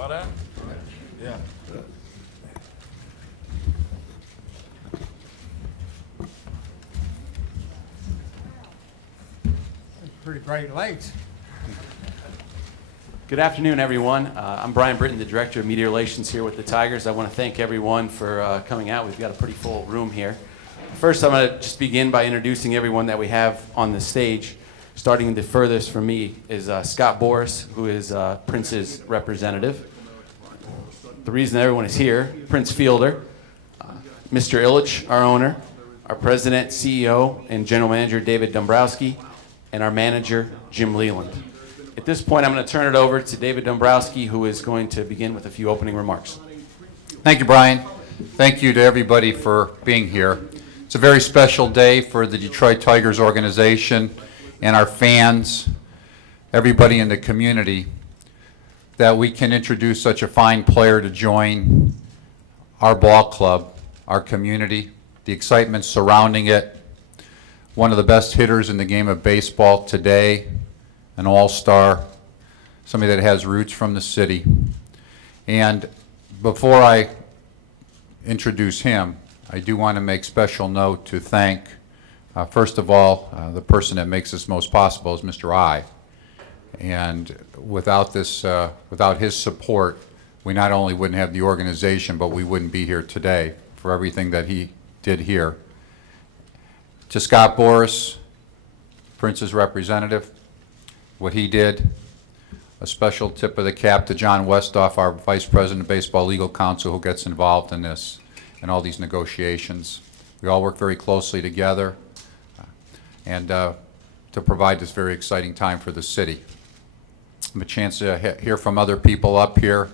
Saw that? Yeah. Pretty bright lights. Good afternoon, everyone. I'm Brian Britton, the Director of Media Relations here with the Tigers. I want to thank everyone for coming out. We've got a pretty full room here. First, I'm going to just begin by introducing everyone that we have on the stage. Starting the furthest from me is Scott Boras, who is Prince's representative. The reason everyone is here, Prince Fielder, Mr. Illitch, our owner, our President, CEO, and General Manager, David Dombrokski, and our manager, Jim Leyland. At this point, I'm going to turn it over to David Dombrokski, who is going to begin with a few opening remarks. Thank you, Brian. Thank you to everybody for being here. It's a very special day for the Detroit Tigers organization and our fans, everybody in the community, that we can introduce such a fine player to join our ball club, our community, the excitement surrounding it. One of the best hitters in the game of baseball today, an all-star, somebody that has roots from the city. And before I introduce him, I do want to make special note to thank, first of all, the person that makes this most possible is Mr. I. And without this, without his support, we not only wouldn't have the organization, but we wouldn't be here today for everything that he did here. To Scott Boras, Prince's representative, what he did. A special tip of the cap to John Westhoff, our Vice President of Baseball Legal Counsel, who gets involved in this and all these negotiations. We all work very closely together and to provide this very exciting time for the city. I have a chance to hear from other people up here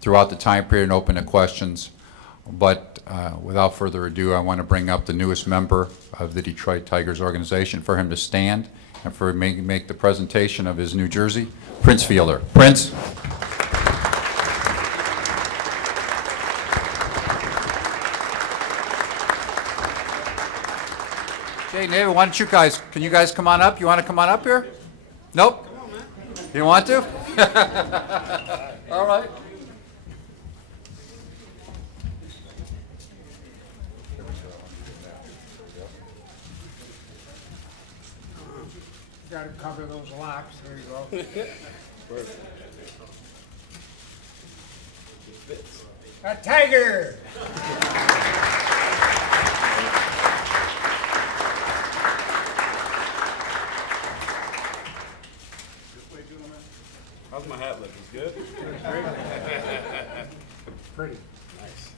throughout the time period and open to questions. But without further ado, I want to bring up the newest member of the Detroit Tigers organization for him to stand and for him to make the presentation of his new jersey, Prince Fielder. Prince. Jay, David, why don't you guys, can you guys come on up? You want to come on up here? Nope? Come on, man. You want to? All right. Got to cover those locks. There you go. A tiger! How's my hat look? Is good? Pretty. Nice.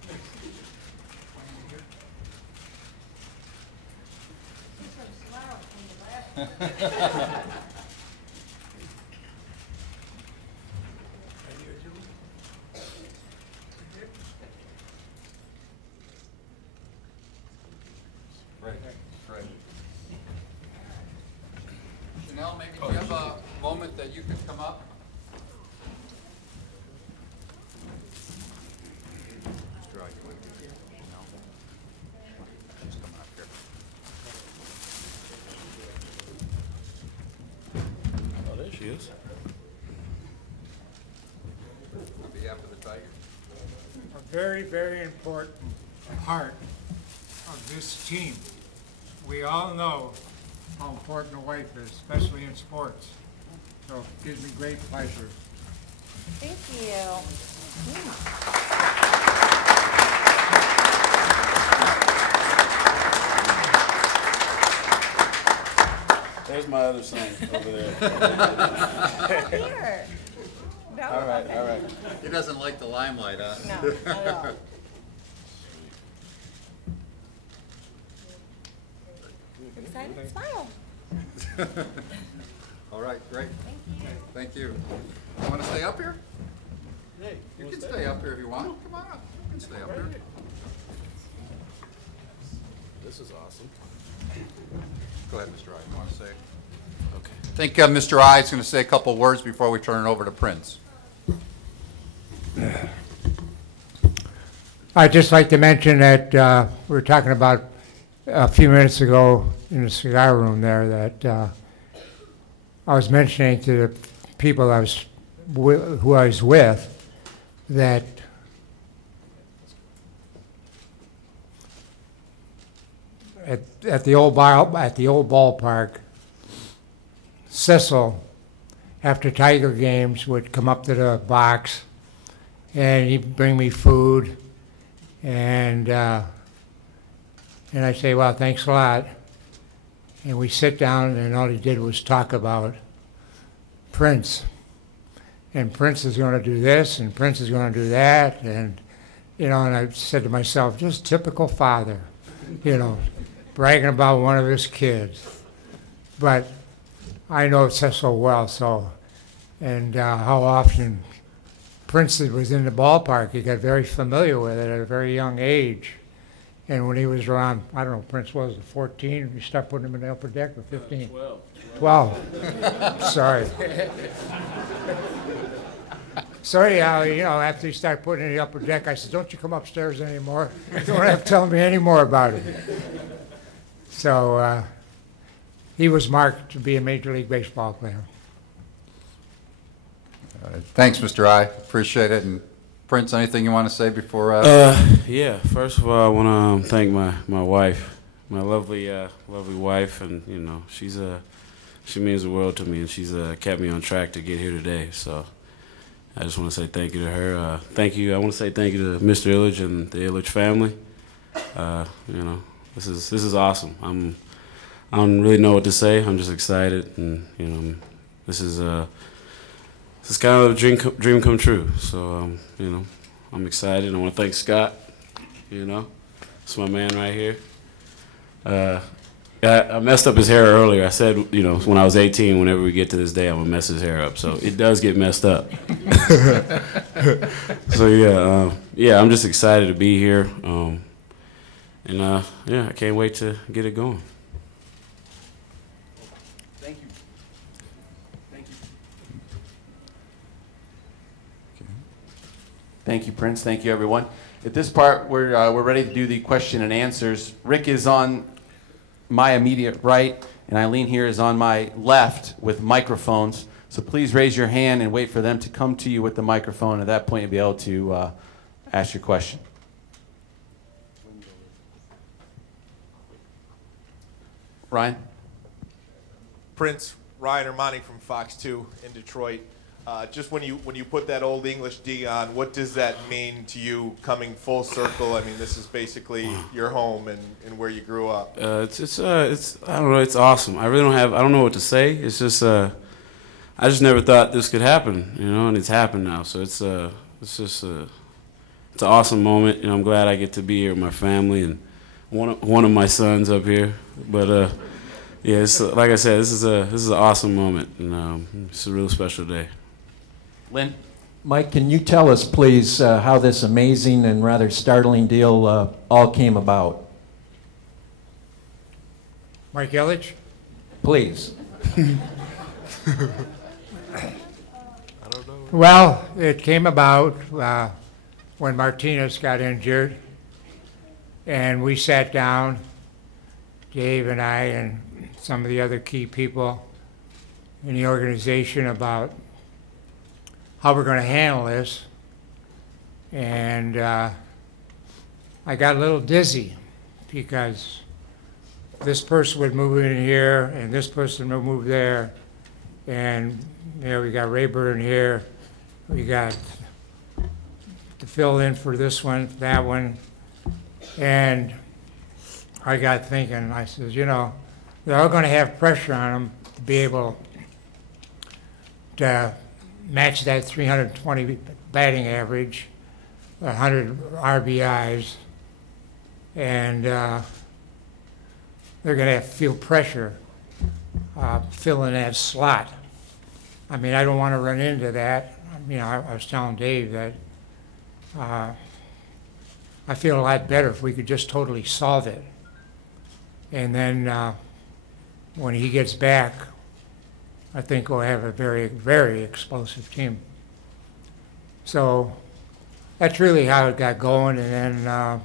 Right. Chanel, maybe do you have a moment that you could come up? She's coming up here. Oh, there she is. On behalf of the Tigers. A very, very important part of this team. We all know how important a wife is, especially in sports. So it gives me great pleasure. Thank you. There's my other son over there. Here. No, All right, okay. all right. He doesn't like the limelight, huh? No, not at all. Excited? Smile. All right, great. Thank you. Thank you. You want to stay up here? Hey, You can stay up here if you want. Come on up. You can stay up here. This is awesome. Go ahead, Mr. I. You want to say? Okay. I think Mr. I is going to say a couple words before we turn it over to Prince. I'd just like to mention that we were talking about a few minutes ago in the cigar room there that I was mentioning to the people I was who I was with, that at the old ballpark, Cecil, after Tiger games, would come up to the box, and he'd bring me food, and I'd say, "Well, thanks a lot." And we sit down, and all he did was talk about Prince. And Prince is going to do this, and Prince is going to do that, and and I said to myself, just typical father, bragging about one of his kids. But I know Cecil well, and how often Prince was in the ballpark, he got very familiar with it at a very young age. And when he was around, I don't know, Prince was 14, we started putting him in the upper deck, or 15? 12. Sorry. So anyhow, after he started putting in the upper deck, I said, "Don't you come upstairs anymore. You don't have to tell me any more about it." So he was marked to be a Major League Baseball player. Thanks, Mr. I. Appreciate it. And Prince, anything you want to say before? Yeah. First of all, I want to thank my wife, my lovely wife, and she means the world to me, and she's kept me on track to get here today. So I just want to say thank you to her. Thank you. I want to say thank you to Mr. Illitch and the Illitch family. This is awesome. I don't really know what to say. I'm just excited, and this is kind of a dream come true. So I'm excited. I want to thank Scott. It's my man right here. I messed up his hair earlier. I said, when I was 18, whenever we get to this day, I'm gonna mess his hair up. So it does get messed up. So yeah, I'm just excited to be here, I can't wait to get it going. Thank you. Thank you. Thank you, Prince. Thank you, everyone. At this part, we're ready to do the question and answers. Rick is on my immediate right, and Eileen here is on my left with microphones. So please raise your hand and wait for them to come to you with the microphone. At that point, you'll be able to ask your question. Ryan? Prince, Ryan Armani from Fox 2 in Detroit. Just when you put that Old English D on, what does that mean to you coming full circle? I mean, this is basically your home and where you grew up. It's I don't know. It's awesome. I don't know what to say. It's just I just never thought this could happen, and it's happened now. So it's just it's an awesome moment, and I'm glad I get to be here with my family and one of my sons up here. But yeah, it's, like I said, this is an awesome moment, and it's a real special day. Lynn? Mike, can you tell us, please, how this amazing and rather startling deal all came about? Mike Illitch? Please. Well, it came about when Martinez got injured, and we sat down, Dave and I and some of the other key people in the organization, about how we're going to handle this. And I got a little dizzy because this person would move in here and this person would move there. And we got Rayburn here. We got to fill in for this one, that one. And I got thinking, I says, they're all going to have pressure on them to be able to match that 320 batting average, 100 RBIs, and they're going to have to feel pressure filling that slot. I mean, I don't want to run into that. I was telling Dave that I feel a lot better if we could just totally solve it. And then when he gets back, I think we'll have a very, very explosive team. So that's really how it got going. And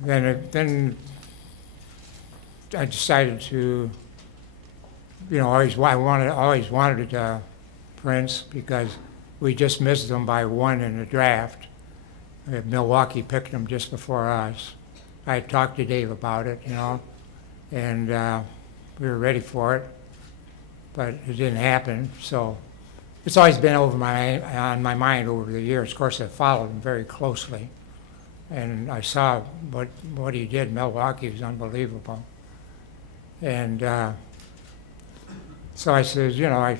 then I decided to, I always wanted to Prince because we just missed them by 1 in the draft. Milwaukee picked them just before us. I had talked to Dave about it, you know, and we were ready for it, but it didn't happen. So it's always been on my mind over the years. Of course, I followed him very closely, and I saw what he did in Milwaukee was unbelievable. And so I said, you know, I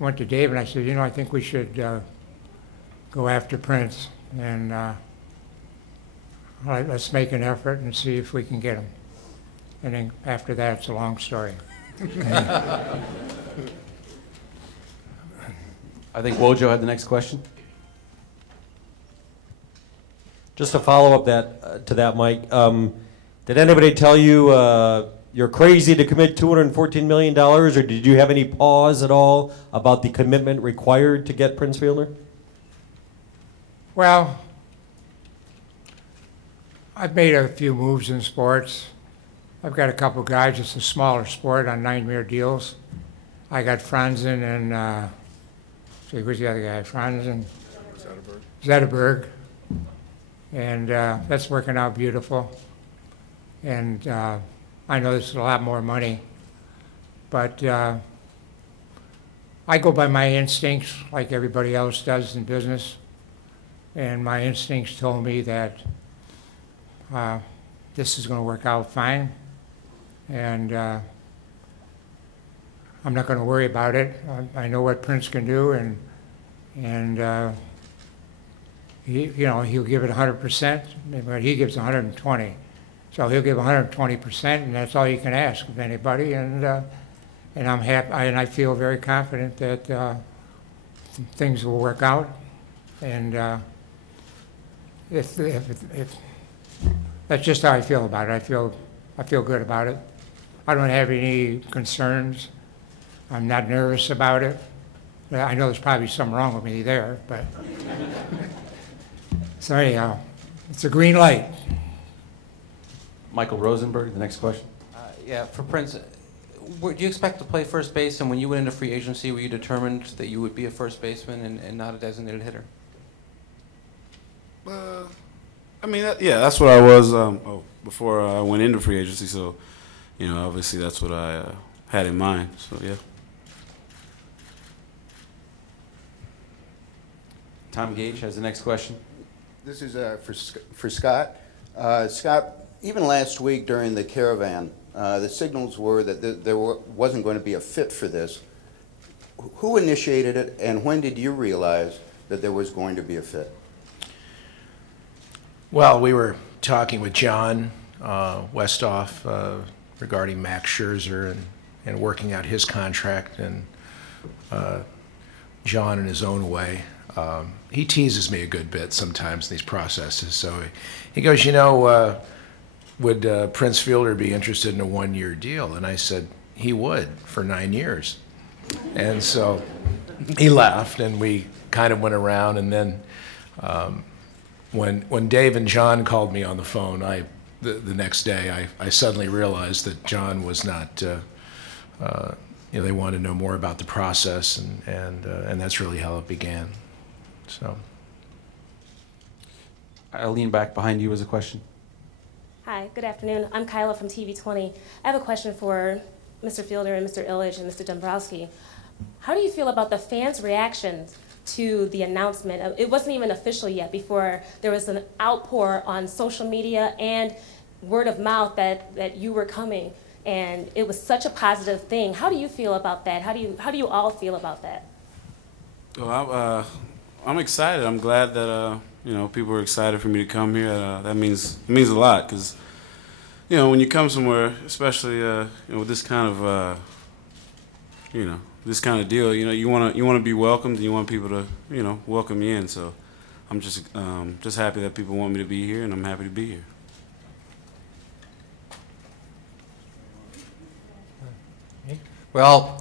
went to Dave and I said, you know, I think we should go after Prince, and all right, let's make an effort and see if we can get him. And then after that, it's a long story. I think Wojo had the next question. Just to follow up to that, Mike, did anybody tell you you're crazy to commit $214 million, or did you have any pause at all about the commitment required to get Prince Fielder? Well, I've made a few moves in sports. I've got a couple guys, it's a smaller sport, on 9-year deals. I got Franzen and, who's the other guy? Franzen? Zetterberg. And that's working out beautiful. And I know this is a lot more money, but I go by my instincts like everybody else does in business. And my instincts told me that this is going to work out fine. And I'm not going to worry about it. I know what Prince can do, and you know, he'll give it 100%, but he gives 120. So he'll give 120%, and that's all you can ask of anybody. And I'm happy, and I feel very confident that things will work out. And if that's just how I feel about it. I feel good about it. I don't have any concerns. I'm not nervous about it. I know there's probably something wrong with me there, but so anyhow, it's a green light. Michael Rosenberg, the next question. Yeah, for Prince, do you expect to play first base? And when you went into free agency, were you determined that you would be a first baseman and not a designated hitter? I mean, yeah, that's what I was before I went into free agency. So, you know, obviously that's what I had in mind. So, yeah. Tom Gage has the next question. This is for Scott. Scott, even last week during the caravan, the signals were that there wasn't going to be a fit for this. Who initiated it, and when did you realize that there was going to be a fit? Well, we were talking with John Westhoff regarding Max Scherzer and working out his contract, and John, in his own way, he teases me a good bit sometimes in these processes. So he goes, you know, would Prince Fielder be interested in a 1-year deal? And I said, he would, for 9 years. And so he laughed, and we kind of went around, and then when Dave and John called me on the phone, the next day, I suddenly realized that John was not, you know, they wanted to know more about the process, and that's really how it began. So I'll lean back behind you as a question. Hi, good afternoon. I'm Kyla from TV20. I have a question for Mr. Fielder and Mr. Illitch and Mr. Dombrokski. How do you feel about the fans' reactions to the announcement? It wasn't even official yet before there was an outpour on social media and word of mouth that you were coming, and it was such a positive thing. How do you feel about that? How do you all feel about that? Well, I'm excited. I'm glad that you know, people are excited for me to come here. That means a lot, because you know, when you come somewhere, especially you know, with this kind of you know, this kind of deal, you know, you want to be welcomed, and you want people to, you know, welcome you in. So I'm just happy that people want me to be here, and I'm happy to be here. Well,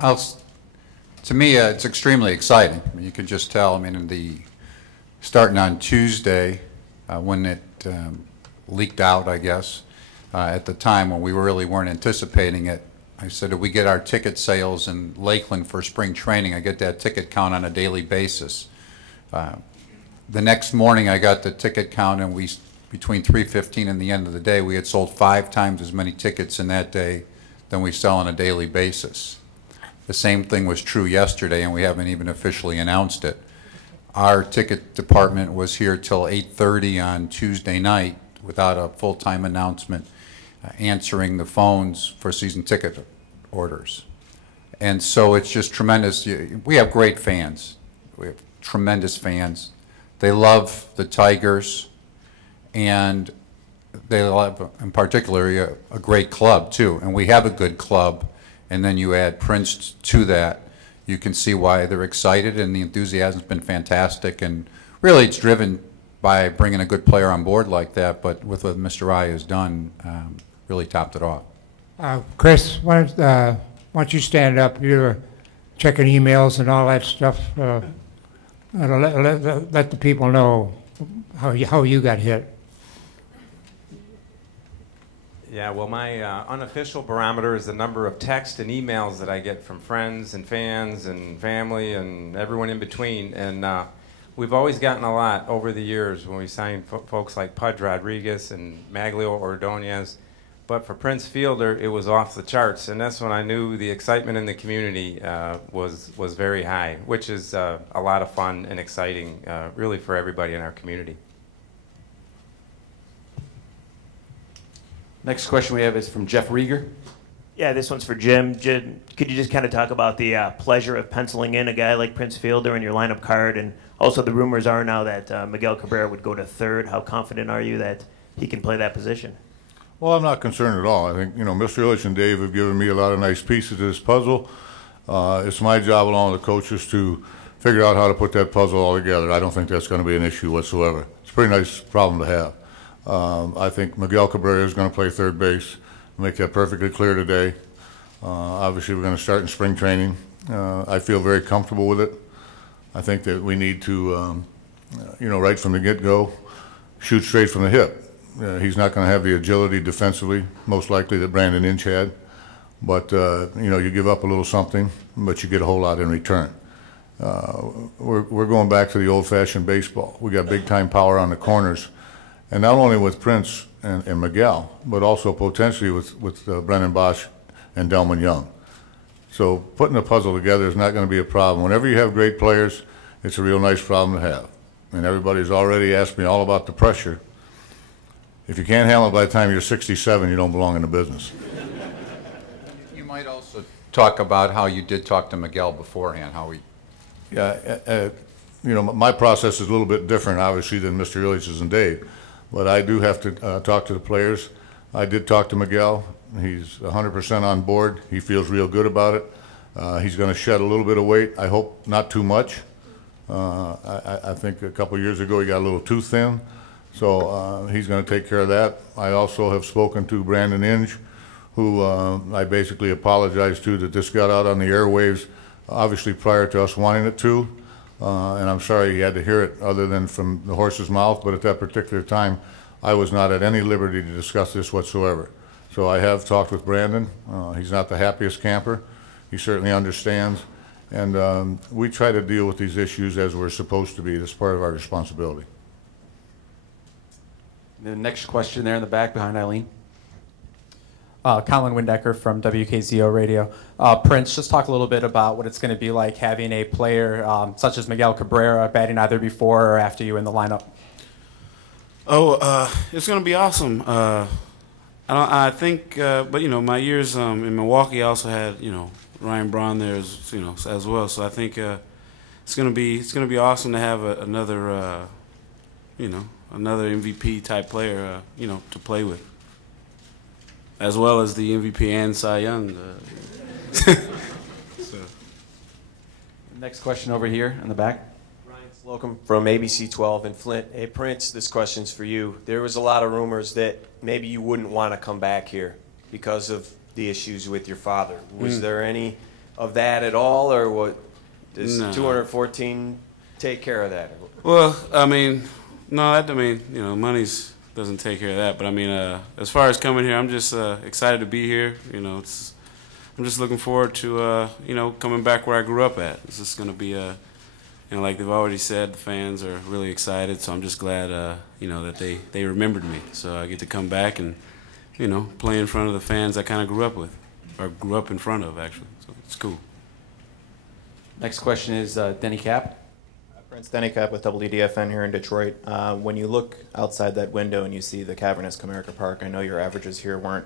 to me, it's extremely exciting. I mean, you can just tell. I mean, starting on Tuesday, when it leaked out, I guess, at the time when we really weren't anticipating it, I said, if we get our ticket sales in Lakeland for spring training, I get that ticket count on a daily basis. The next morning, I got the ticket count, and between 3:15 and the end of the day, we had sold 5 times as many tickets in that day than we sell on a daily basis. The same thing was true yesterday, and we haven't even officially announced it. Our ticket department was here till 8:30 on Tuesday night without a full-time announcement, answering the phones for season ticket orders. And so it's just tremendous. We have great fans. We have tremendous fans. They love the Tigers, and they love, in particular, a great club, too. And we have a good club, and then you add Prince to that. You can see why they're excited, and the enthusiasm's been fantastic. And really, it's driven by bringing a good player on board like that, but with what Mr. Rye has done, really topped it off. Chris, why don't you stand up? You're checking emails and all that stuff. Let the people know how you got hit. Yeah, well, my unofficial barometer is the number of texts and emails that I get from friends and fans and family and everyone in between. And we've always gotten a lot over the years when we signed folks like Pudge Rodriguez and Maglio Ordonez. But for Prince Fielder, it was off the charts. And that's when I knew the excitement in the community was very high, which is a lot of fun and exciting, really, for everybody in our community. Next question we have is from Jeff Rieger. Yeah, this one's for Jim. Jim, could you just kind of talk about the pleasure of penciling in a guy like Prince Fielder in your lineup card? And also the rumors are now that Miguel Cabrera would go to third. How confident are you that he can play that position? Well, I'm not concerned at all. I think, Mr. Illitch and Dave have given me a lot of nice pieces to this puzzle. It's my job, along with the coaches, to figure out how to put that puzzle all together. I don't think that's going to be an issue whatsoever. It's a pretty nice problem to have. I think Miguel Cabrera is going to play third base. Make that perfectly clear today. Obviously, we're going to start in spring training. I feel very comfortable with it. I think that we need to, right from the get-go, shoot straight from the hip. He's not going to have the agility defensively, most likely, that Brandon Inch had. But, you give up a little something, but you get a whole lot in return. We're going back to the old-fashioned baseball. We got big-time power on the corners. And not only with Prince and Miguel, but also potentially with Brennan Bosch and Delman Young. So putting the puzzle together is not going to be a problem. Whenever you have great players, it's a real nice problem to have. And everybody's already asked me all about the pressure. If you can't handle it by the time you're 67, you don't belong in the business. You might also talk about how you did talk to Miguel beforehand, how he... Yeah, my process is a little bit different, obviously, than Mr. Illich's and Dave. But I do have to talk to the players. I did talk to Miguel. He's 100% on board. He feels real good about it. He's going to shed a little bit of weight. I hope not too much. I think a couple of years ago he got a little too thin. So he's going to take care of that. I also have spoken to Brandon Inge, who I basically apologized to that this got out on the airwaves, obviously prior to us wanting it to. And I'm sorry he had to hear it other than from the horse's mouth, but at that particular time, I was not at any liberty to discuss this whatsoever. So I have talked with Brandon. He's not the happiest camper. He certainly understands. And we try to deal with these issues as we're supposed to be. That's part of our responsibility. The next question there in the back behind Eileen. Colin Windecker from WKZO Radio. Prince, just talk a little bit about what it's going to be like having a player such as Miguel Cabrera batting either before or after you in the lineup. It's going to be awesome. I think, but my years in Milwaukee, I also had Ryan Braun there as well. So I think it's going to be awesome to have another another MVP type player to play with, as well as the MVP and Cy Young. So. Next question over here in the back. Ryan Slocum from ABC 12 in Flint. Hey, Prince, this question's for you. There was a lot of rumors that maybe you wouldn't want to come back here because of the issues with your father. Was there any of that at all, or what? Does 214 take care of that? Well, no, money's doesn't take care of that. But as far as coming here, I'm just excited to be here. I'm I'm just looking forward to coming back where I grew up at. It's just gonna be like they've already said, the fans are really excited. So I'm just glad that they remembered me. So I get to come back and play in front of the fans I kind of grew up with, or grew up in front of actually. So it's cool. Next question is Denny Cap. Prince Denny Cap with WDFN here in Detroit. When you look outside that window and you see the cavernous Comerica Park, I know your averages here weren't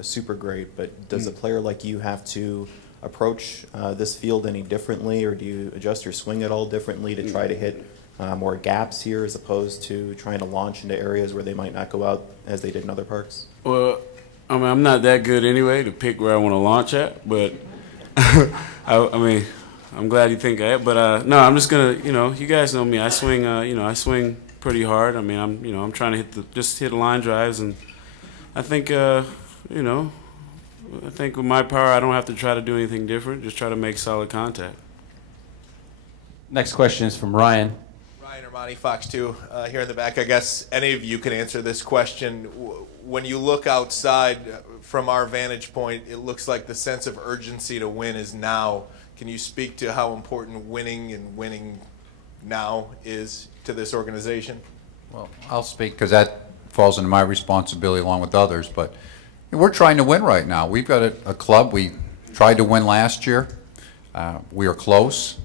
super great, but does a player like you have to approach this field any differently, or do you adjust your swing at all differently to try to hit more gaps here as opposed to trying to launch into areas where they might not go out as they did in other parks? Well, I mean, I'm not that good anyway to pick where I want to launch at, but I'm glad you think that. But no, I'm just gonna, you guys know me. I swing, I swing pretty hard. I mean, I'm trying to hit line drives, and I think, I think with my power, I don't have to try to do anything different. Just try to make solid contact. Next question is from Ryan. Ryan Armani, Fox 2, here in the back. I guess any of you can answer this question. When you look outside from our vantage point, it looks like the sense of urgency to win is now. Can you speak to how important winning and winning now is to this organization? Well, I'll speak because that falls into my responsibility along with others, but we're trying to win right now. We've got a club. We tried to win last year. We are close.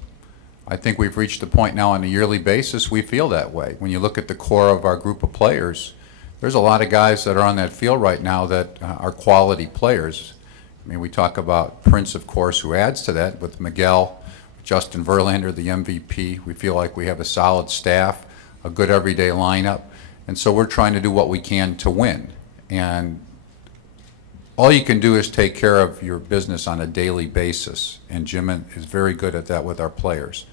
I think we've reached the point now on a yearly basis we feel that way. When you look at the core of our group of players, there's a lot of guys that are on that field right now that are quality players. I mean, we talk about Prince, of course, who adds to that with Miguel, Justin Verlander, the MVP. We feel like we have a solid staff, a good everyday lineup, and so we're trying to do what we can to win. And all you can do is take care of your business on a daily basis, and Jim is very good at that with our players.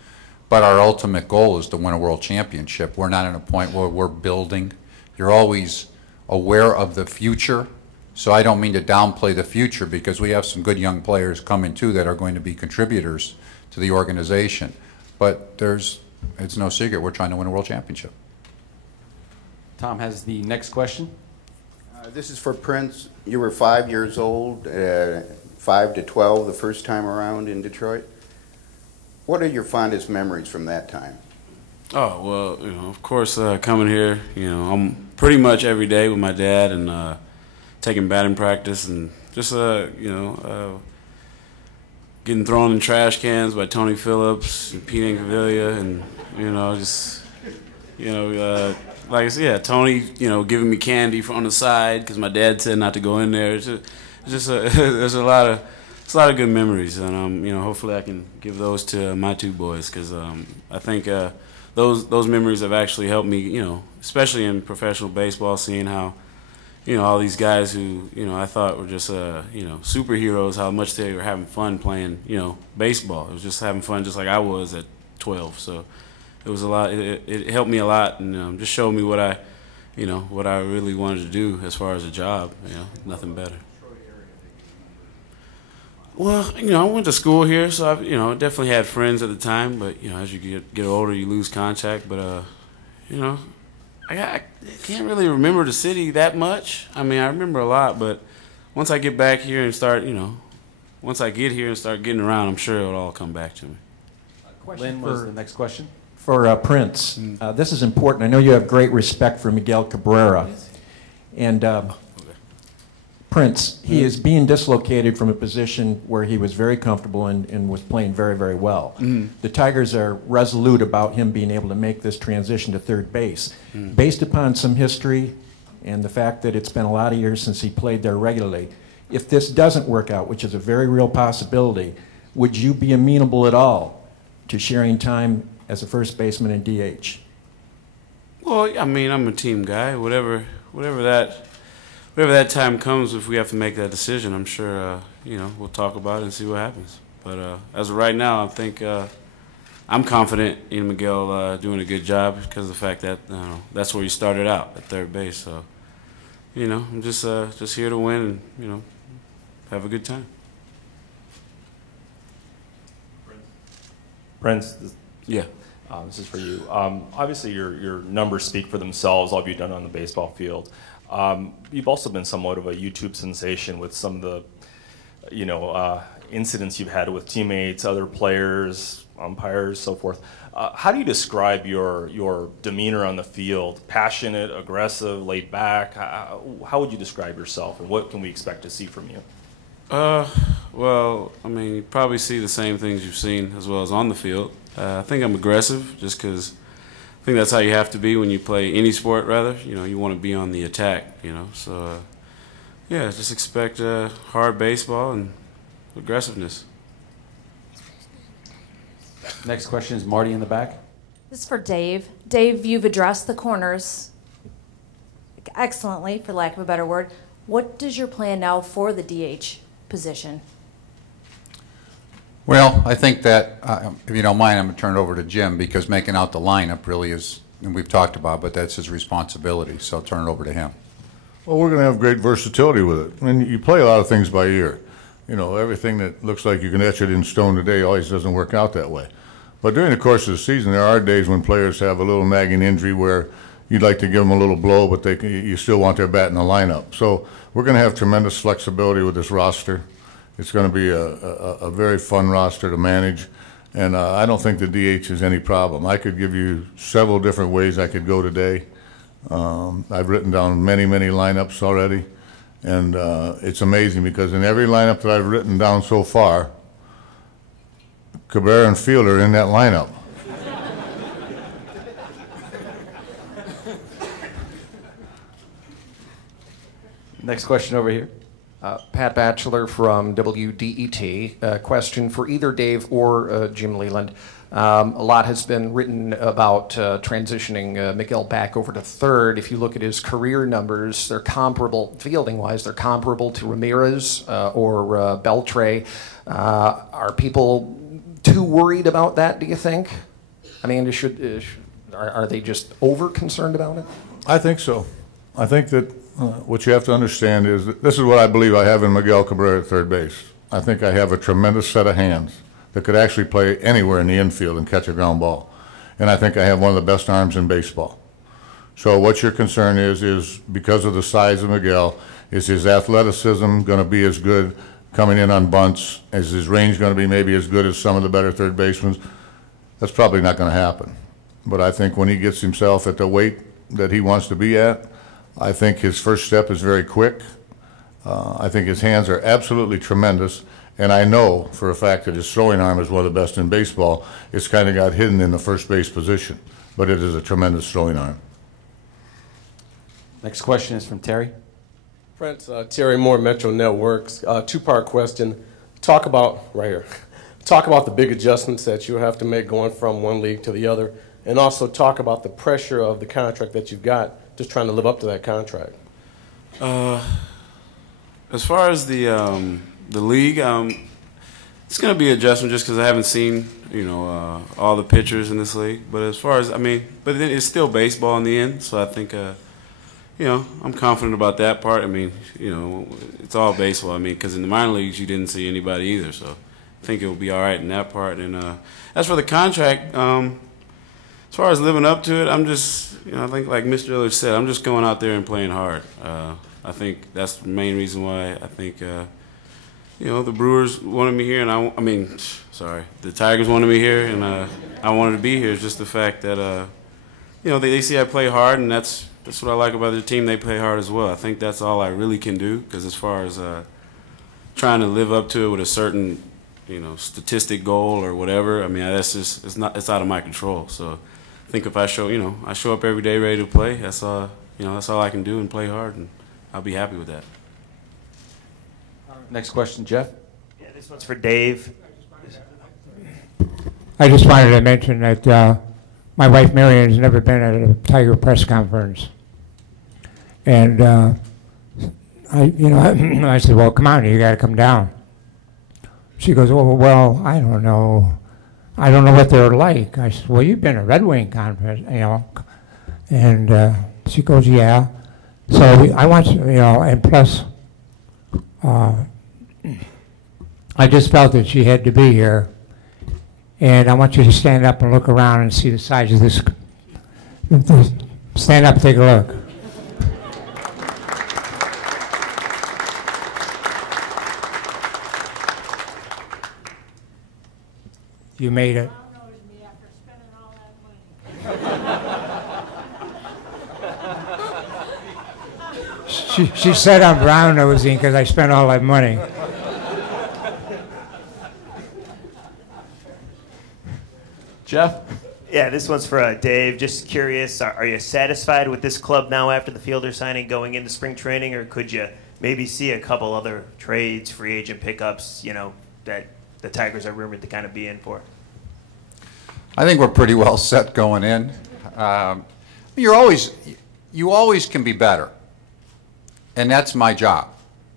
But our ultimate goal is to win a world championship. We're not at a point where we're building. You're always aware of the future. So I don't mean to downplay the future because we have some good young players coming too that are going to be contributors to the organization. But it's no secret we're trying to win a world championship. Tom has the next question. This is for Prince. You were 5 years old, 5 to 12 the first time around in Detroit. What are your fondest memories from that time? Oh, well, of course, coming here, I'm pretty much every day with my dad and taking batting practice and just, getting thrown in trash cans by Tony Phillips and Pete Incaviglia and, like I said, yeah, Tony, giving me candy on the side because my dad said not to go in there. There's a lot of good memories, and hopefully I can give those to my two boys because I think those memories have actually helped me, especially in professional baseball, seeing how all these guys who I thought were just superheroes, how much they were having fun playing baseball. It was just having fun, just like I was at 12. So it was a lot. It helped me a lot, and just showed me what I really wanted to do as far as a job. Nothing better. Well, I went to school here, so I've definitely had friends at the time. But as you get older, you lose contact. But I can't really remember the city that much. I mean, I remember a lot, but once I get back here and start, once I get here and start getting around, I'm sure it'll all come back to me. Lynn was the next question. For Prince, this is important. I know you have great respect for Miguel Cabrera. And Prince, he is being dislocated from a position where he was very comfortable and was playing very, very well. The Tigers are resolute about him being able to make this transition to third base. Based upon some history and the fact that it's been a lot of years since he played there regularly, if this doesn't work out, which is a very real possibility, would you be amenable at all to sharing time as a first baseman in DH? Well, I mean, I'm a team guy. Whatever that time comes, if we have to make that decision, I'm sure, we'll talk about it and see what happens. But as of right now, I think I'm confident in Miguel doing a good job because of the fact that that's where he started out, at third base. So, I'm just here to win and, have a good time. Prince, yeah. This is for you. Obviously, your numbers speak for themselves, all you've done on the baseball field. You've also been somewhat of a YouTube sensation with some of the incidents you've had with teammates, other players, umpires, so forth. How do you describe your demeanor on the field? Passionate, aggressive, laid back? How would you describe yourself, and what can we expect to see from you? Well, I mean, you probably see the same things you've seen as well as on the field. I think I'm aggressive just because I think that's how you have to be when you play any sport, rather. You want to be on the attack, So, yeah, just expect hard baseball and aggressiveness. Next question is Marty in the back. This is for Dave. Dave, you've addressed the corners excellently, for lack of a better word. What is your plan now for the DH position? Well, I think that, if you don't mind, I'm going to turn it over to Jim, because making out the lineup really is, and we've talked about, but that's his responsibility, so I'll turn it over to him. Well, we're going to have great versatility with it. I mean, you play a lot of things by ear. Everything that looks like you can etch it in stone today always doesn't work out that way. But during the course of the season, there are days when players have a little nagging injury where you'd like to give them a little blow, but you still want their bat in the lineup. So we're going to have tremendous flexibility with this roster. It's going to be a very fun roster to manage, and I don't think the DH is any problem. I could give you several different ways I could go today. I've written down many, many lineups already, and it's amazing because in every lineup that I've written down so far, Cabrera and Fielder are in that lineup. Next question over here. Pat Batchelor from WDET. Question for either Dave or Jim Leyland. A lot has been written about transitioning Miguel back over to third. If you look at his career numbers, they're comparable, fielding-wise, they're comparable to Ramirez or Beltre. Are people too worried about that, do you think? I mean, are they just over-concerned about it? I think so. I think that what you have to understand is that this is what I believe I have in Miguel Cabrera at third base. I think I have a tremendous set of hands that could actually play anywhere in the infield and catch a ground ball. And I think I have one of the best arms in baseball. So what your concern is because of the size of Miguel, is his athleticism going to be as good coming in on bunts? Is his range going to be maybe as good as some of the better third basemen? That's probably not going to happen. But I think when he gets himself at the weight that he wants to be at, I think his first step is very quick. I think his hands are absolutely tremendous. And I know for a fact that his throwing arm is one of the best in baseball. It's kind of got hidden in the first base position. But it is a tremendous throwing arm. Next question is from Terry. Prince, Terry Moore, Metro Networks. Two-part question. Talk about the big adjustments that you have to make going from one league to the other, and also talk about the pressure of the contract that you've got, just trying to live up to that contract. As far as the league, it's going to be an adjustment just because I haven't seen all the pitchers in this league. But as far as but then it's still baseball in the end, so I think. I'm confident about that part. I mean, it's all baseball. I mean, because in the minor leagues, you didn't see anybody either. So I think it will be all right in that part. And as for the contract, as far as living up to it, I'm just, I think like Mr. Illitch said, I'm just going out there and playing hard. I think that's the main reason why I think, the Brewers wanted me here. And the Tigers wanted me here. And I wanted to be here. It's just the fact that, they see I play hard, and that's what I like about the team. They play hard as well. I think that's all I really can do, because as far as trying to live up to it with a certain, statistic goal or whatever, I mean, that's just it's out of my control. So I think if I show up every day ready to play, that's all I can do, and play hard, and I'll be happy with that. Next question, Jeff. Yeah, this one's for Dave. I just wanted to mention that my wife Marion has never been at a Tiger press conference. And I said, well, come on, you got to come down. She goes, well, I don't know. I don't know what they're like. I said, well, you've been at a Red Wing conference, And she goes, yeah. So I want you, and plus, I just felt that she had to be here. And I want you to stand up and look around and see the size of this. Stand up and take a look. You made it. She said I'm brown nosing because I spent all that money. Jeff? Yeah, this one's for Dave. Just curious, are you satisfied with this club now after the Fielder signing going into spring training, or could you maybe see a couple other trades, free agent pickups, you know, that the Tigers are rumored to kind of be in for? I think we're pretty well set going in. You always can be better, and that's my job.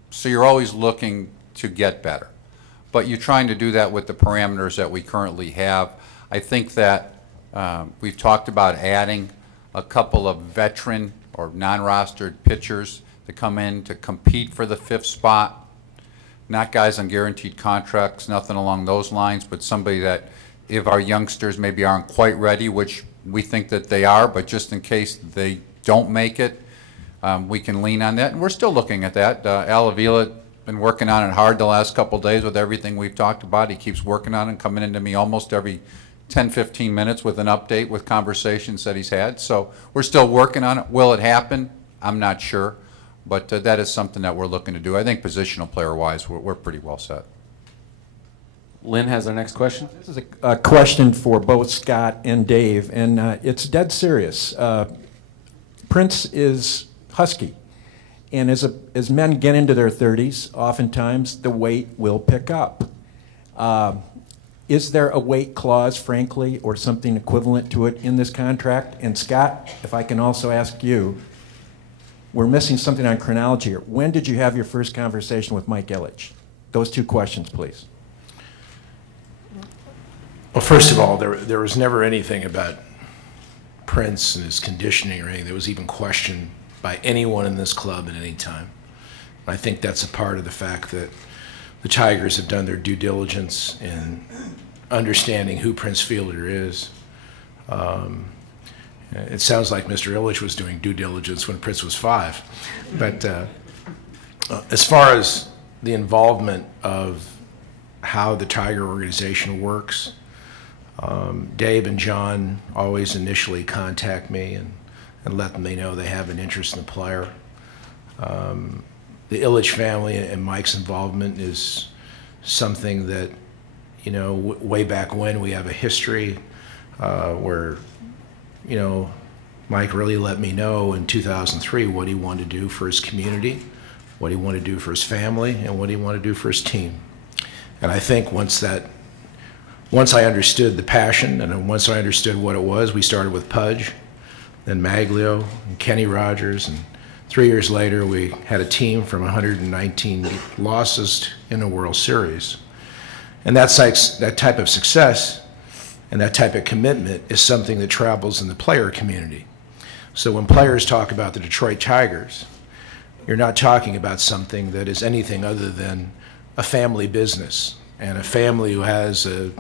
So you're always looking to get better, but you're trying to do that with the parameters that we currently have. I think that we've talked about adding a couple of veteran or non-rostered pitchers to come in to compete for the 5th spot. Not guys on guaranteed contracts, nothing along those lines, but somebody that if our youngsters maybe aren't quite ready, which we think that they are, but just in case they don't make it, we can lean on that. And we're still looking at that. Al Avila been working on it hard the last couple of days with everything we've talked about. He keeps working on it and coming into me almost every 10-15 minutes with an update with conversations that he's had. So we're still working on it. Will it happen? I'm not sure. But that is something that we're looking to do. I think positional player-wise, we're pretty well set. Lynn has our next question. This is a question for both Scott and Dave, and it's dead serious. Prince is husky, and as men get into their 30s, oftentimes the weight will pick up. Is there a weight clause, frankly, or something equivalent to it in this contract? And Scott, if I can also ask you, we're missing something on chronology here. When did you have your first conversation with Mike Illitch? Those two questions, please. Well, first of all, there was never anything about Prince and his conditioning or anything that was even questioned by anyone in this club at any time. I think that's a part of the fact that the Tigers have done their due diligence in understanding who Prince Fielder is. It sounds like Mr. Illitch was doing due diligence when Prince was 5. But as far as the involvement of how the Tiger organization works, Dave and John always initially contact me and let them know they have an interest in the player. The Illitch family and Mike's involvement is something that, you know, way back when we have a history where, you know, Mike really let me know in 2003 what he wanted to do for his community, what he wanted to do for his family, and what he wanted to do for his team. And I think once I understood the passion and once I understood what it was, we started with Pudge, then Maglio, and Kenny Rogers, and 3 years later we had a team from 119 losses in a World Series. And that type of success and that type of commitment is something that travels in the player community. So when players talk about the Detroit Tigers, you're not talking about something that is anything other than a family business and a family who has a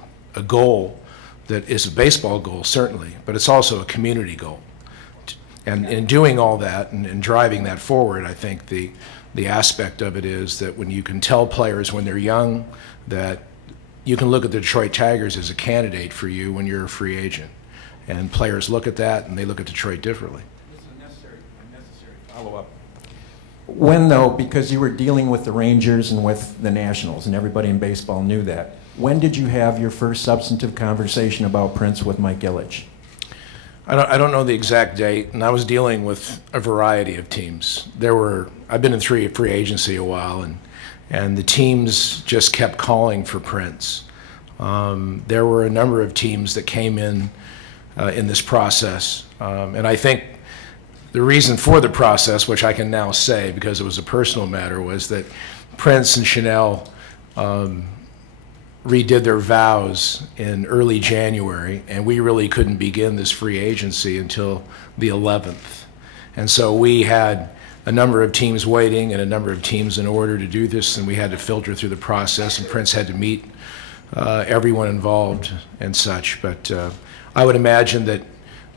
goal that is a baseball goal, certainly, but it's also a community goal. And in doing all that and driving that forward, I think the aspect of it is that when you can tell players when they're young that you can look at the Detroit Tigers as a candidate for you when you're a free agent. And players look at that and they look at Detroit differently. This is a necessary follow-up. When, though, because you were dealing with the Rangers and with the Nationals, and everybody in baseball knew that, when did you have your first substantive conversation about Prince with Mike Illitch? I don't know the exact date, and I was dealing with a variety of teams. I've been in free agency a while, and the teams just kept calling for Prince. There were a number of teams that came in this process, and I think the reason for the process, which I can now say because it was a personal matter, was that Prince and Chanel redid their vows in early January, and we really couldn't begin this free agency until the 11th. And so we had a number of teams waiting and a number of teams in order to do this, and we had to filter through the process, and Prince had to meet everyone involved and such. But I would imagine that,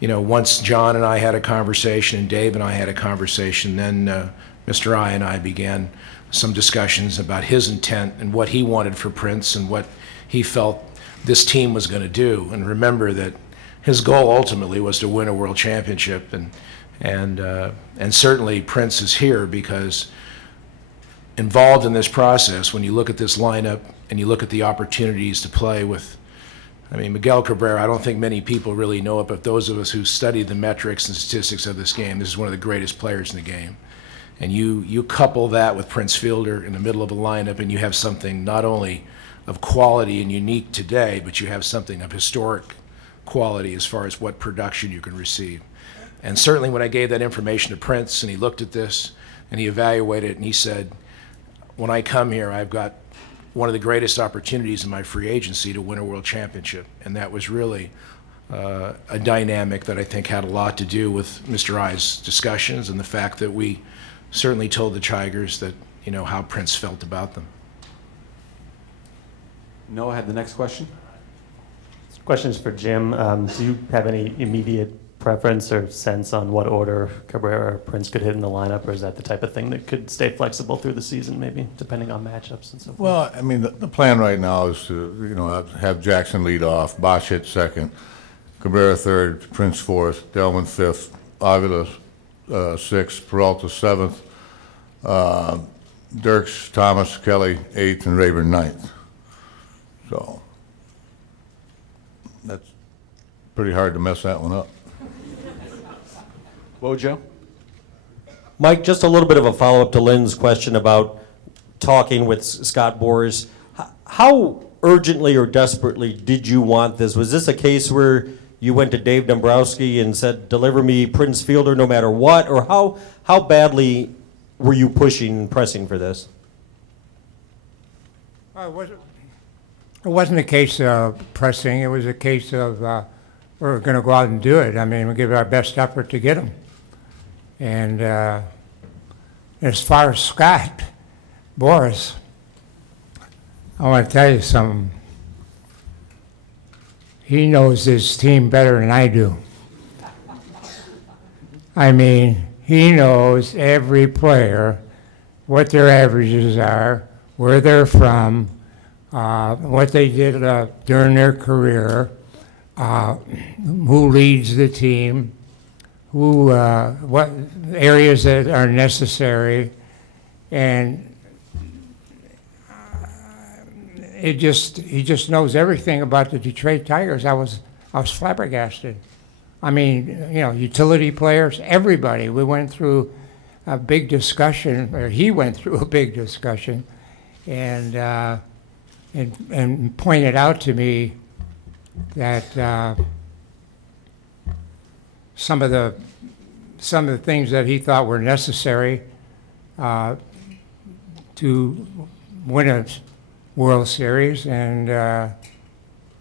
you know, once John and I had a conversation and Dave and I had a conversation, then Mr. I and I began some discussions about his intent and what he wanted for Prince and what he felt this team was going to do. And remember that his goal ultimately was to win a world championship, and certainly Prince is here because involved in this process, when you look at this lineup and you look at the opportunities to play with, I mean, Miguel Cabrera, I don't think many people really know it, but those of us who study the metrics and statistics of this game, this is one of the greatest players in the game. And you couple that with Prince Fielder in the middle of a lineup, and you have something not only of quality and unique today, but you have something of historic quality as far as what production you can receive. And certainly when I gave that information to Prince and he looked at this and he evaluated it and he said, when I come here, I've got one of the greatest opportunities in my free agency to win a world championship. And that was really a dynamic that I think had a lot to do with Mr. I's discussions and the fact that we certainly told the Tigers that, you know, how Prince felt about them. Noah had the next question. This question is for Jim. Do you have any immediate preference or sense on what order Cabrera or Prince could hit in the lineup, or is that the type of thing that could stay flexible through the season, maybe, depending on matchups and so forth? Well, I mean, the plan right now is to, you know, have Jackson lead off, Bosch hit second, Cabrera third, Prince fourth, Delman fifth, Avila sixth, Peralta seventh, Dirks, Thomas, Kelly eighth, and Rayburn ninth. So that's pretty hard to mess that one up. Wojo? Mike, just a little bit of a follow-up to Lynn's question about talking with Scott Boras. How urgently or desperately did you want this? Was this a case where you went to Dave Dombrokski and said, deliver me Prince Fielder no matter what? Or how badly were you pushing and pressing for this? It wasn't a case of pressing. It was a case of we're going to go out and do it. I mean, we give our best effort to get him. And as far as Scott Boras, I want to tell you something. He knows his team better than I do. I mean, he knows every player, what their averages are, where they're from, what they did during their career, who leads the team, what areas that are necessary, and he just knows everything about the Detroit Tigers. I was flabbergasted. I mean, you know, utility players, everybody. We went through a big discussion, or he went through a big discussion, and pointed out to me that some of the things that he thought were necessary to win a World Series, and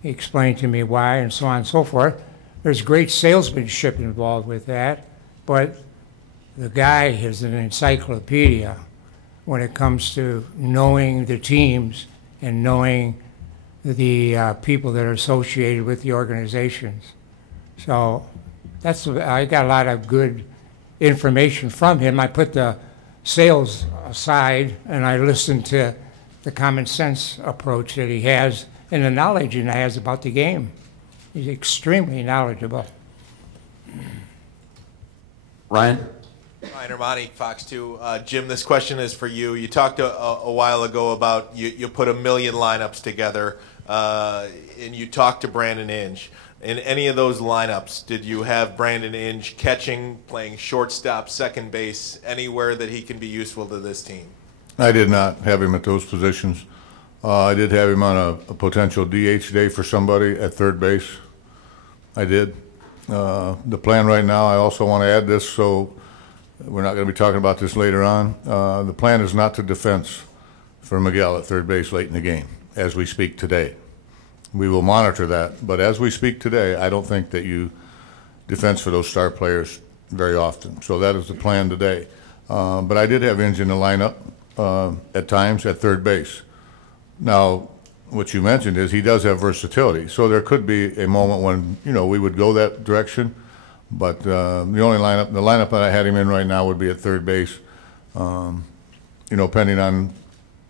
he explained to me why, and so on and so forth. There's great salesmanship involved with that, but the guy is an encyclopedia when it comes to knowing the teams and knowing the people that are associated with the organizations. So I got a lot of good information from him. I put the sales aside and I listened to the common sense approach that he has and the knowledge he has about the game. He's extremely knowledgeable. Ryan? Ryan Armani, Fox 2. Jim, this question is for you. You talked a while ago about you put 1 million lineups together, and you talked to Brandon Inge. In any of those lineups, did you have Brandon Inge catching, playing shortstop, second base, anywhere that he can be useful to this team? I did not have him at those positions. I did have him on a potential DH day for somebody at third base. I did. The plan right now, I also want to add this, so we're not going to be talking about this later on. The plan is not to defense for Miguel at third base late in the game, as we speak today. We will monitor that, but as we speak today, I don't think that you defense for those star players very often. So that is the plan today. But I did have Inge in the lineup at times at third base. Now, what you mentioned is he does have versatility, so there could be a moment when, you know, we would go that direction. But the lineup that I had him in right now would be at third base. You know, depending on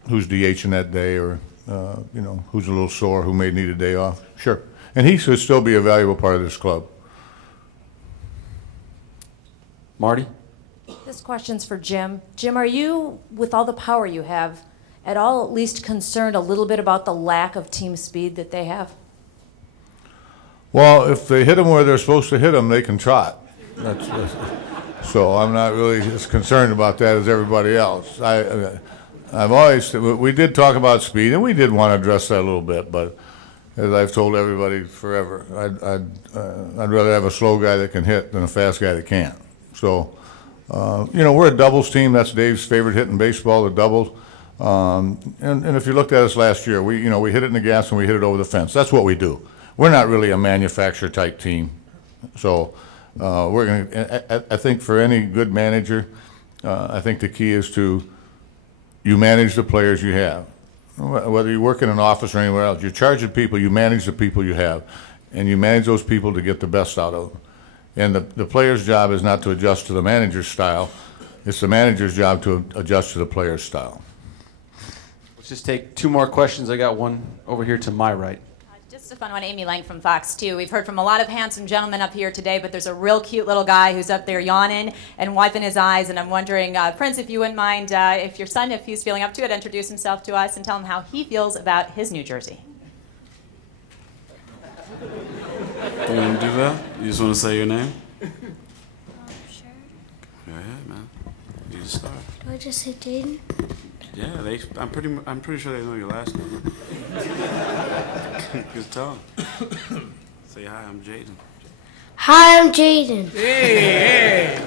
who's DHing that day or you know, who's a little sore, who may need a day off. Sure. And he should still be a valuable part of this club. Marty? This question's for Jim. Jim, are you, with all the power you have, at all at least concerned a little bit about the lack of team speed that they have? Well, if they hit them where they're supposed to hit them, they can trot. So I'm not really as concerned about that as everybody else. I've always, we did talk about speed, and we did want to address that a little bit, but as I've told everybody forever, I'd rather have a slow guy that can hit than a fast guy that can't. So, you know, we're a doubles team. That's Dave's favorite hit in baseball, the doubles. And if you looked at us last year, we hit it in the gas and we hit it over the fence. That's what we do. We're not really a manufacturer type team. So we're going to, I think for any good manager, I think the key is you manage the players you have. Whether you work in an office or anywhere else, you're charging people, you manage the people you have. And you manage those people to get the best out of them. And the player's job is not to adjust to the manager's style. It's the manager's job to adjust to the player's style. Let's just take 2 more questions. I got one over here to my right. Just a fun one, Amy Lang from Fox 2. We've heard from a lot of handsome gentlemen up here today, but there's a real cute little guy who's up there yawning and wiping his eyes, and I'm wondering, Prince, if you wouldn't mind, if your son, if he's feeling up to it, introduce himself to us and tell him how he feels about his New Jersey. You want to do that? You just want to say your name? Sure. Go ahead, man. You just start. Do I just say Jaden? Yeah, I'm pretty sure they know your last name. Just tell them. Say hi, I'm Jaden. Hi, I'm Jaden. Hey.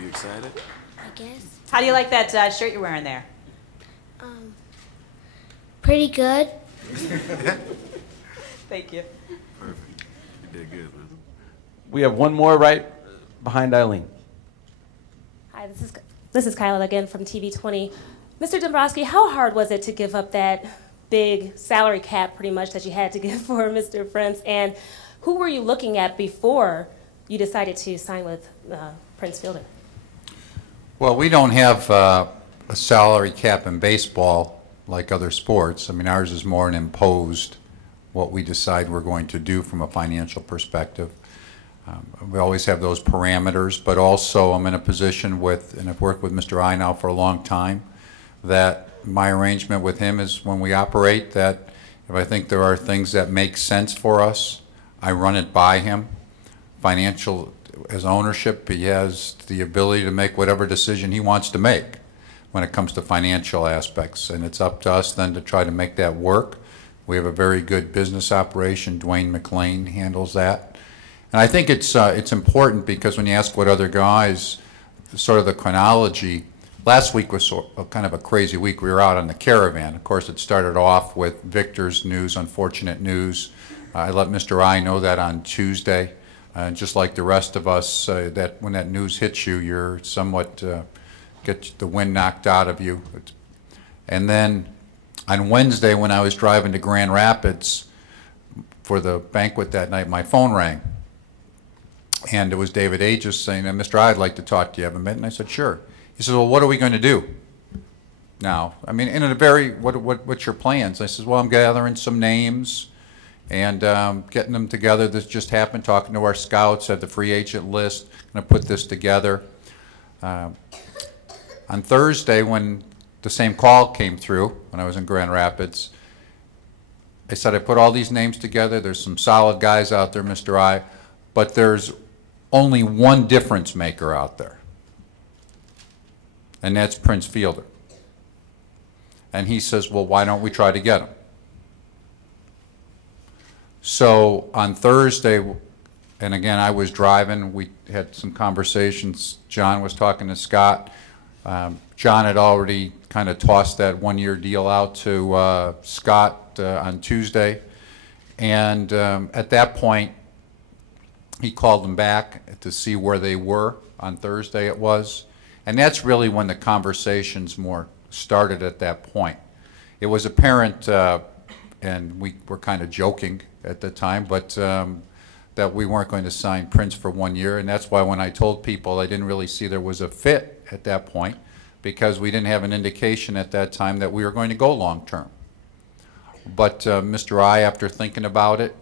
You excited? I guess. How do you like that shirt you're wearing there? Pretty good. Thank you. Perfect. You did good, man. We have one more right behind Eileen. Hi, this is Kyla again from TV 20. Mr. Dombrokski, how hard was it to give up that big salary cap pretty much that you had to give for Mr. Prince? And who were you looking at before you decided to sign with Prince Fielder? Well, we don't have a salary cap in baseball like other sports. I mean, ours is more an imposed what we decide we're going to do from a financial perspective. We always have those parameters, but also I'm in a position with, and I've worked with Mr. I now for a long time, that my arrangement with him is when we operate that if I think there are things that make sense for us, I run it by him. Financial, as ownership, he has the ability to make whatever decision he wants to make when it comes to financial aspects, and it's up to us then to try to make that work. We have a very good business operation. Dwayne McLean handles that. And I think it's important because when you ask what other guys, sort of the chronology, last week was kind of a crazy week. We were out on the caravan. Of course, it started off with Victor's news, unfortunate news. I let Mr. I know that on Tuesday. Just like the rest of us, that when that news hits you, you're somewhat, get the wind knocked out of you. And then on Wednesday, when I was driving to Grand Rapids for the banquet that night, my phone rang. And it was David Aegis saying, Mr. I'd like to talk to you. Have a minute? And I said, sure. He said, well, what are we going to do now? I mean, in a very, what's your plans? I said, well, I'm gathering some names and getting them together. This just happened, talking to our scouts, had the free agent list, going to put this together. On Thursday, when the same call came through, when I was in Grand Rapids, I said, I put all these names together. There's some solid guys out there, Mr. I, but there's only one difference maker out there, and that's Prince Fielder. And he says, well, why don't we try to get him? So on Thursday, and again, I was driving, we had some conversations. John was talking to Scott. John had already kind of tossed that one-year deal out to Scott on Tuesday. And at that point, he called them back to see where they were on Thursday it was. And that's really when the conversations more started at that point. It was apparent, and we were kind of joking at the time, but that we weren't going to sign Prince for 1 year. And that's why when I told people I didn't really see there was a fit at that point, because we didn't have an indication at that time that we were going to go long term. But Mr. I, after thinking about it,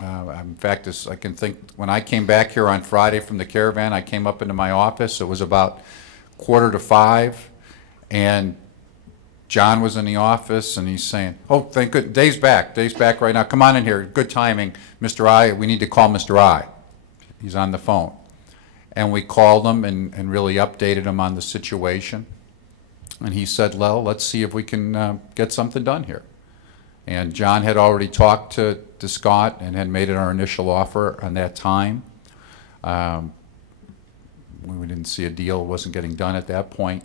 in fact, I can think, when I came back here on Friday from the caravan, I came up into my office. It was about 4:45, and John was in the office, and he's saying, "Oh, thank good, Dave's back right now. Come on in here. Good timing, Mr. I. We need to call Mr. I. He's on the phone." And we called him and really updated him on the situation. And he said, "Well, let's see if we can get something done here." And John had already talked to Scott and had made it our initial offer on that time. We didn't see a deal, wasn't getting done at that point.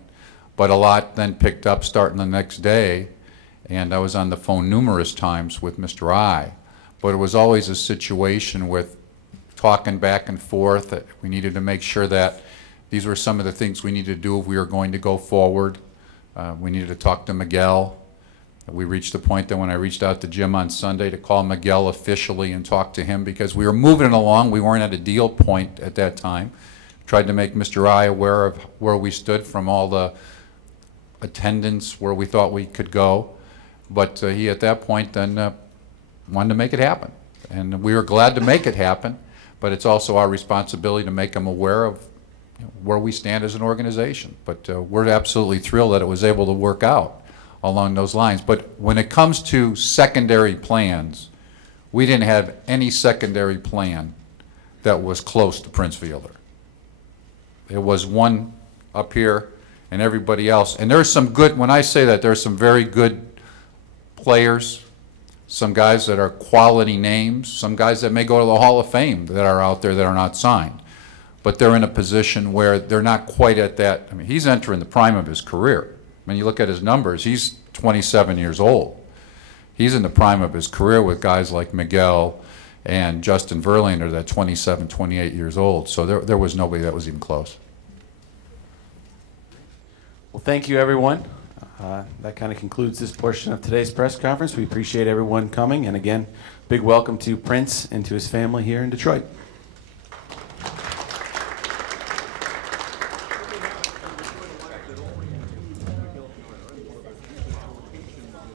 But a lot then picked up starting the next day, and I was on the phone numerous times with Mr. I. But it was always a situation with talking back and forth. That we needed to make sure that these were some of the things we needed to do if we were going to go forward. We needed to talk to Miguel. We reached the point that when I reached out to Jim on Sunday to call Miguel officially and talk to him, because we were moving along. We weren't at a deal point at that time. Tried to make Mr. I aware of where we stood from all the attendance, where we thought we could go. But he, at that point, then wanted to make it happen. And we were glad to make it happen, but it's also our responsibility to make him aware of where we stand as an organization. But we're absolutely thrilled that it was able to work out along those lines. But when it comes to secondary plans, we didn't have any secondary plan that was close to Prince Fielder. It was one up here and everybody else. And there's some good, when I say that, there's some very good players, some guys that are quality names, some guys that may go to the Hall of Fame that are out there that are not signed. But they're in a position where they're not quite at that. I mean, he's entering the prime of his career. When you look at his numbers, he's 27 years old. He's in the prime of his career with guys like Miguel and Justin Verlander that 27, 28 years old. So there was nobody that was even close. Well, thank you, everyone. That kind of concludes this portion of today's press conference. We appreciate everyone coming. And again, big welcome to Prince and to his family here in Detroit.